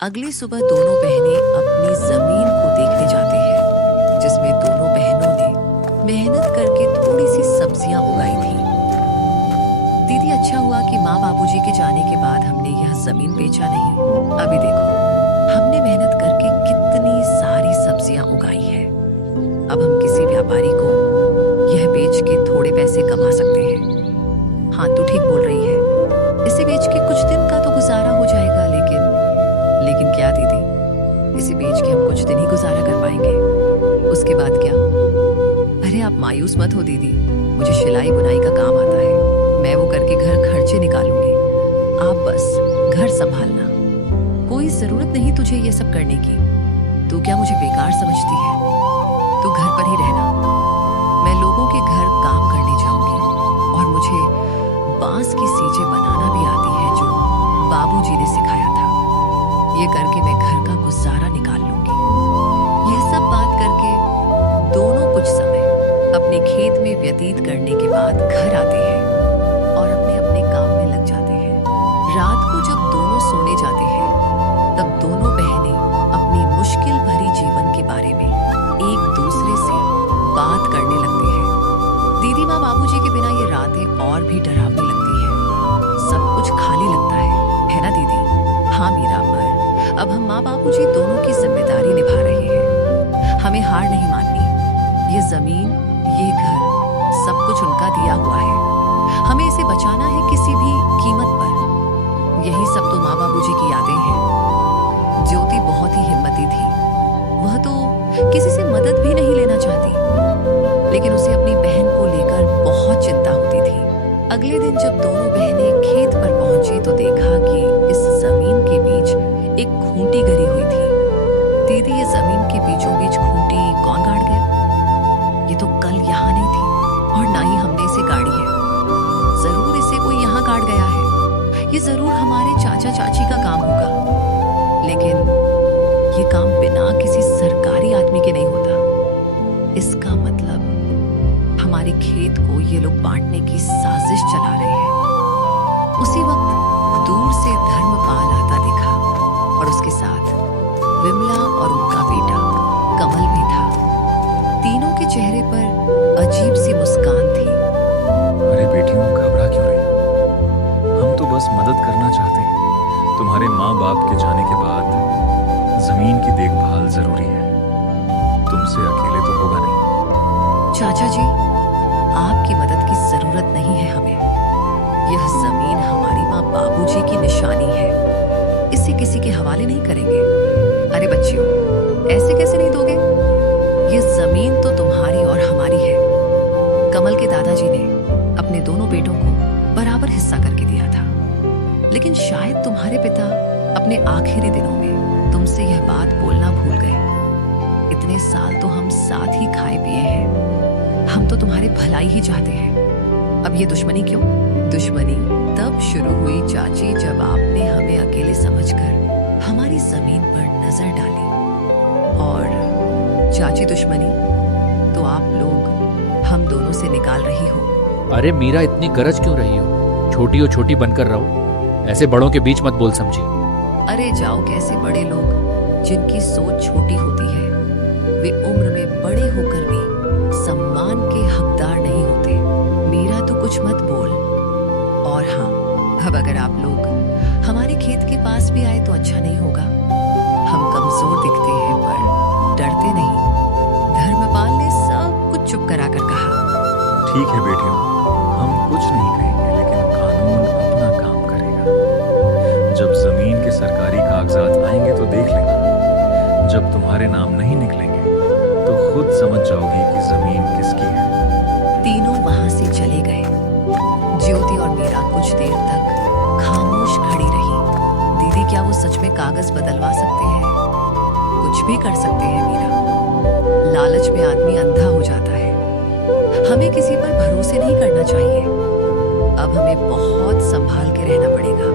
अगली सुबह दोनों बहनें अपनी जमीन को देखने जाते हैं, जिसमें दोनों बहनों ने मेहनत करके थोड़ी सी सब्जियां उगाई थी। दीदी, अच्छा हुआ कि माँ बाबूजी के जाने के बाद हमने यह जमीन बेचा नहीं। अभी देखो, हमने मेहनत करके कितनी सारी सब्जियां उगाई है। अब हम किसी व्यापारी को यह बेच के थोड़े पैसे कमा सकते हैं। हाँ, तू ठीक बोल रही है। इसे बेच के कुछ दिन का तो गुजारा हो जाएगा, लेकिन क्या दीदी, इसे बेच के हम कुछ दिन ही गुजारा कर पाएंगे। उसके बाद क्या? अरे आप मायूस मत हो दीदी, मुझे सिलाई बुनाई का काम आता है। मैं वो करके घर खर्चे निकालूंगी। आप बस घर संभालना। कोई जरूरत नहीं तुझे ये सब करने की। तू क्या मुझे बेकार समझती है? तू घर पर ही रहना। मैं लोगों के घर काम करने जाऊंगी और मुझे बांस की सीटें बनाना भी आती है, जो बाबूजी ने सिखाया था। ये करके मैं घर का गुजारा निकाल लूंगी। यह सब बात करके दोनों कुछ समय अपने खेत में व्यतीत करने के बाद घर आते हैं और अपने अपने काम में लग जाते हैं। रात को जब दोनों सोने जाते हैं, तब दोनों बहनें अपनी मुश्किल भरी जीवन के बारे में एक दूसरे से बात करने लगते हैं। दीदी, माँ बाबूजी के बिना ये रातें और भी डरावनी लगती है। सब कुछ खाली लगता है ना दीदी? हाँ मीरा, पर अब हम माँ बाबूजी दोनों की जिम्मेदारी निभा रहे हैं। हमें हार नहीं माननी। ये जमीन, ये घर, सब कुछ उनका दिया हुआ है। हमें इसे बचाना है किसी भी कीमत पर। यही सब तो माँ बाबूजी की यादें हैं। ज्योति बहुत ही हिम्मती थी। वह तो किसी से मदद भी नहीं लेना चाहती, लेकिन उसे अपनी बहन को लेकर बहुत चिंता होती थी। अगले दिन जब दोनों बहनें खेत पर पहुंची तो देखा कि इस जमीन के बीच एक खूंटी गड़ी हुई थी। दीदी, ये जमीन के बीचों बीच खूंटी कौन गाड़ गया? ये तो कल यहाँ नहीं थी और ना ही हमने इसे गाड़ी है। जरूर इसे कोई यहाँ गाड़ गया है। ये जरूर हमारे चाचा चाची का काम होगा, लेकिन ये काम बिना किसी सरकारी आदमी के नहीं होता। इसका मतलब हमारे खेत को ये लोग बांटने की साजिश चला रहे हैं। उसी वक्त दूर से धर्मपाल आता दिखा और उसके साथ विमला और उनका बेटा कमल भी था। तीनों के चेहरे पर अजीब सी मुस्कान थी। अरे बेटियों, घबरा क्यों रही हो? हम तो बस मदद करना चाहते हैं। तुम्हारे माँ बाप के जाने के बाद जमीन की देखभाल जरूरी है। तुमसे अकेले तो होगा नहीं। चाचा जी, आपकी मदद की जरूरत नहीं है हमें। यह जमीन हमारी माँ बाबूजी की निशानी है। इसे किसी के हवाले नहीं करेंगे। अरे बच्चियों, ऐसे कैसे नहीं दोगे? ये जमीन तो तुम्हारी और हमारी है। कमल के दादाजी ने अपने दोनों बेटों को बराबर हिस्सा करके दिया था, लेकिन शायद तुम्हारे पिता अपने आखिरी दिनों में तुमसे यह बात बोलना भूल गए। इतने साल तो हम साथ ही खाए पिए हैं। हम तो तुम्हारी भलाई ही चाहते हैं। अब ये दुश्मनी क्यों? दुश्मनी तब शुरू हुई चाची, जब आपने हमें अकेले समझकर हमारी जमीन पर नजर डाली। और चाची, दुश्मनी तो आप लोग हम दोनों से निकाल रही हो। अरे मीरा, इतनी गरज क्यों रही हो? छोटी हो छोटी बनकर रहो। ऐसे बड़ों के बीच मत बोल समझी। अरे जाओ, कैसे बड़े लोग जिनकी सोच छोटी होती है, वे उम्र में बड़े होकर भी सम्मान के हकदार नहीं होते। मीरा, तो कुछ मत बोल। और हाँ, अब अगर आप लोग हमारे खेत के पास भी आए तो अच्छा नहीं होगा। हम कमजोर दिखते हैं पर डरते नहीं। धर्मपाल ने सब कुछ चुप कराकर कहा। ठीक है बेटियों, हम कुछ नहीं कहेंगे, लेकिन कानून अपना काम करेगा। जब जमीन के सरकारी कागजात आएंगे तो देख लेना। जब तुम्हारे नाम नहीं निकलेंगे तो खुद समझ जाओगी कि जमीन किसकी है। तीनों वहां से चले गए। ज्योति और मीरा कुछ देर तक खामोश खड़ी रही। दीदी, क्या वो सच में कागज बदलवा सकते हैं? कुछ भी कर सकते हैं मीरा। लालच में आदमी अंधा हो जाता है। हमें किसी पर भरोसे नहीं करना चाहिए। अब हमें बहुत संभाल के रहना पड़ेगा।